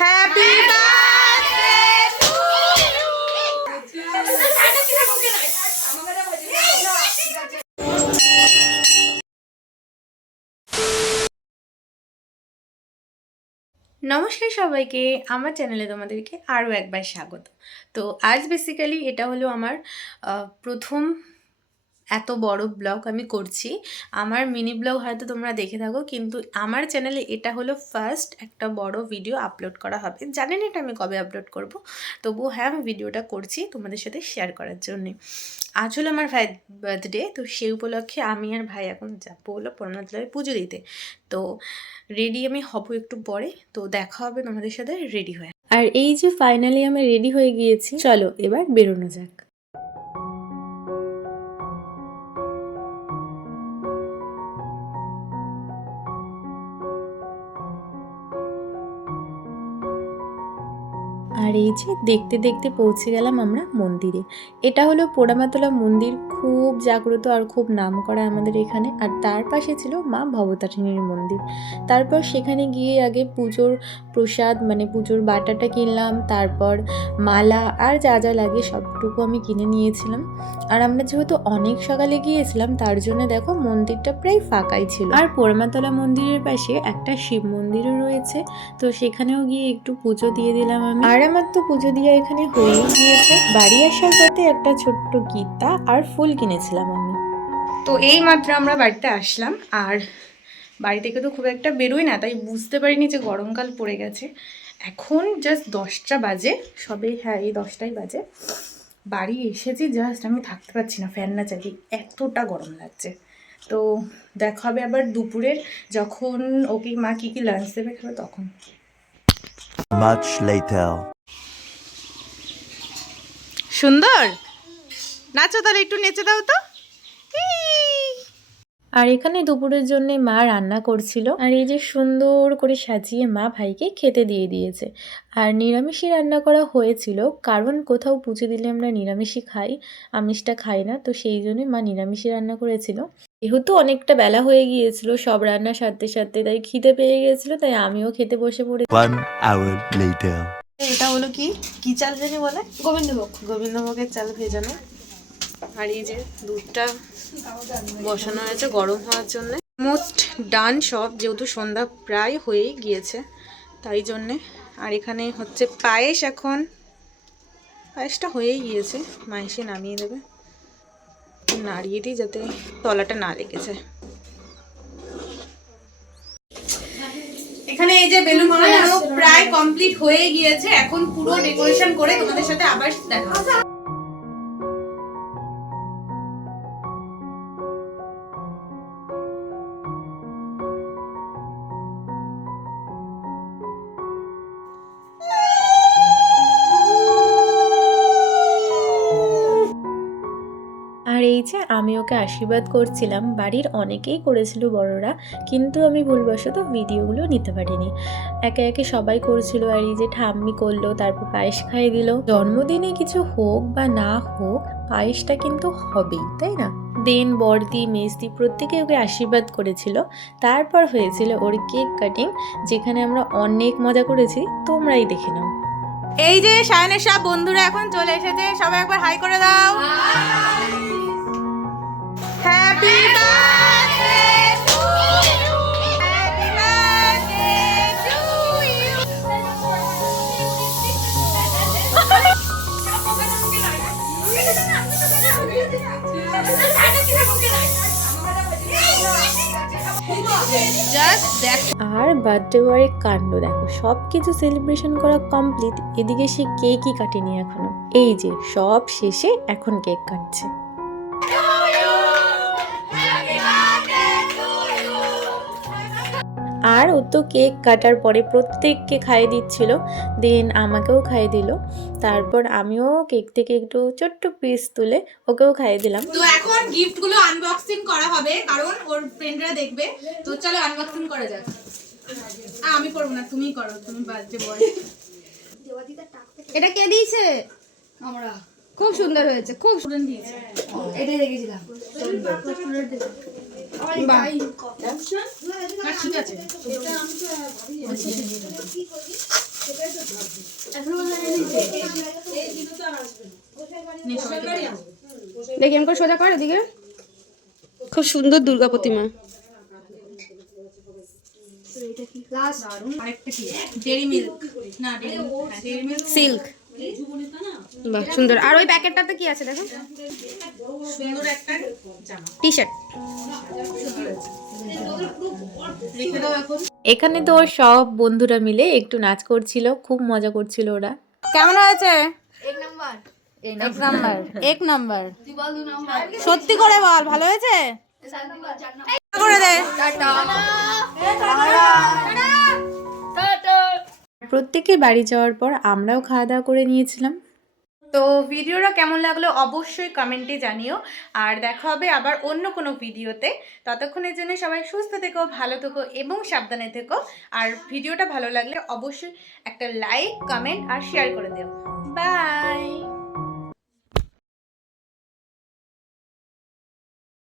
Happy birthday to you. নমস্কার সবাইকে, আমার চ্যানেলে তোমাদেরকে আরও একবার স্বাগত। তো আজ বেসিক্যালি এটা হলো আমার প্রথম এত বড় ব্লগ আমি করছি। আমার মিনি ব্লগ হয়তো তোমরা দেখে থাকো, কিন্তু আমার চ্যানেলে এটা হলো ফার্স্ট একটা বড় ভিডিও আপলোড করা হবে। জানি না এটা আমি কবে আপলোড করব, তবুও হ্যাঁ আমি ভিডিওটা করছি তোমাদের সাথে শেয়ার করার জন্যে। আজ হলো আমার ভাইয়ের বার্থডে, তো সেই উপলক্ষে আমি আর ভাই এখন যাবো হলো পরমাতলায় পুজো দিতে। তো রেডি আমি হব একটু পরে, তো দেখা হবে তোমাদের সাথে রেডি হয়ে। আর এই যে ফাইনালি আমি রেডি হয়ে গিয়েছি, চলো এবার বেরোনো যাক। আর এই যে দেখতে দেখতে পৌঁছে গেলাম আমরা মন্দিরে। এটা হলো পোড়ামাতলা মন্দির, খুব জাগ্রত আর খুব নামকরা আমাদের এখানে। আর তার পাশে ছিল মা ভবতারিণীর মন্দির। তারপর সেখানে গিয়ে আগে পুজোর প্রসাদ মানে পুজোর বাটাটা কিনলাম, তারপর মালা আর যা যা লাগে সবটুকু আমি কিনে নিয়েছিলাম। আর আমরা যেহেতু অনেক সকালে গিয়েছিলাম, তার জন্য দেখো মন্দিরটা প্রায় ফাঁকাই ছিল। আর পোড়ামাতলা মন্দিরের পাশে একটা শিব মন্দিরও রয়েছে, তো সেখানেও গিয়ে একটু পুজো দিয়ে দিলাম আমি। আর আমার তো পুজো দিয়ে এখানে হয়েই গিয়েছে। বাড়ি আসার পথে একটা ছোট্ট গীতা আর ফুল কিনেছিলাম আমি। তো এই মাত্র আমরা বাড়িতে আসলাম, আর বাড়ি থেকে তো খুব একটা বেরোই না, তাই বুঝতে পারিনি যে গরমকাল পড়ে গেছে। এখন জাস্ট 10টা বাজে সবে, হ্যাঁ এই 10টাই বাজে। বাড়ি এসেছি জাস্ট আমি থাকতে পারছি না, ফ্যান না চালিয়ে, এতটা গরম লাগছে। তো দেখা হবে আবার দুপুরের, যখন ওকে মা কী কী লাঞ্চ দেবে খাবে তখন। Much later. সুন্দর নাচো, তাহলে একটু নেচে দাও তো। আর এখানে দুপুরের জন্য মা রান্না করছিল, আর এই যে সুন্দর করে সাজিয়ে মা ভাইকে খেতে দিয়ে দিয়েছে। আর নিরামিষই রান্না করা হয়েছিল, কারণ কোথাও পুজো দিলে আমরা নিরামিষই খাই, আমিষটা খাই না, তো সেই জন্যই মা নিরামিষই রান্না করেছিল। যেহেতু অনেকটা বেলা হয়ে গিয়েছিল সব রান্না সারতে সারতে, তাই খিদে পেয়ে গিয়েছিল, তাই আমিও খেতে বসে পড়ে। 1 hour later. এটা হলো কি চাল জানি বলে, গোবিন্দভোগের চাল ভেজানো। আর এই যে দুধটা বসানো হয়েছে গরম হওয়ার জন্য। মোস্ট ডান সব, যেহেতু সন্ধ্যা প্রায় হয়েই গিয়েছে তাই জন্যে। আর এখানে হচ্ছে পায়েস, এখন পায়েসটা হয়েই গিয়েছে, মা এসে নামিয়ে দেবে। নাড়িয়ে দিই যাতে তলাটা না লেগেছে। এখানে এই যে বেলুন বানানো প্রায় কমপ্লিট হয়ে গিয়েছে, এখন পুরো ডেকোরেশন করে তোমাদের সাথে আবার দেখা হবে। আর এই যে আমি ওকে আশীর্বাদ করছিলাম, বাড়ির অনেকেই করেছিল বড়রা, কিন্তু আমি ভুলবশত ভিডিওগুলো নিতে পারিনি। একে একে সবাই করছিল, আর এই যে ঠাম্মি করলো, তারপর পায়েস খাইয়ে দিল। জন্মদিনে কিছু হোক বা না হোক, পায়েসটা কিন্তু হবেই, তাই না? দেন বড়দি মেজদি প্রত্যেকে ওকে আশীর্বাদ করেছিল। তারপর হয়েছিল ওর কেক কাটিং, যেখানে আমরা অনেক মজা করেছি, তোমরাই দেখে নাও। এই যে সায়নের সব বন্ধুরা এখন চলে এসেছে, সবাই একবার হাই করে দাও। Happy birthday to you, happy birthday to you. আর বার্থডে বয়ের কাণ্ড দেখো, সব কিছু সেলিব্রেশন করা কমপ্লিট, এদিকে সে কেকই কাটেনি এখনো। এই যে সব শেষে এখন কেক কাটছে। আর ও তো কেক কাটার পরে প্রত্যেককে খাইয়ে দিচ্ছিল, দেন আমাকেও খাইয়ে দিল। তারপর আমিও কেক থেকে একটু ছোট্ট পিস তুলে ওকেও খাইয়ে দিলাম। তো এখন গিফটগুলো আনবক্সিং করা হবে, কারণ ওর ফ্রেন্ডরা দেখবে। তো চলো আনবক্সিং করা যাক। আমি করবো না, তুমিই করো, তুমি বার্থডে বয়। এটা কে দিয়েছে? আমরা। খুব সুন্দর হয়েছে, খুব সুন্দর দিয়েছে। এটাই দেখেছিলাম। ঠিক আছে। দেখি এমন করে সোজা কর এদিকে। খুব সুন্দর দুর্গা প্রতিমা। সিল্ক, বাহ সুন্দর। আর ওই প্যাকেটটাতে কি আছে দেখো? সুন্দর একটা টি শার্ট। এখানে তো ওর সব বন্ধুরা মিলে একটু নাচ করছিল, খুব মজা করছিল ওরা। কেমন হয়েছে? এক নাম্বার। এক নাম্বার। সত্যি করে বল, ভালো হয়েছে? করে দে। প্রত্যেকে বাড়ি যাওয়ার পর আমরাও খাওয়া দাওয়া করে নিয়েছিলাম। তো ভিডিওটা কেমন লাগলো অবশ্যই কমেন্টে জানিও, আর দেখা হবে আবার অন্য কোনো ভিডিওতে। ততক্ষণের জন্য সবাই সুস্থ থেকো, ভালো থেকো এবং সাবধানে থেকো। আর ভিডিওটা ভালো লাগলে অবশ্যই একটা লাইক, কমেন্ট আর শেয়ার করে দিও।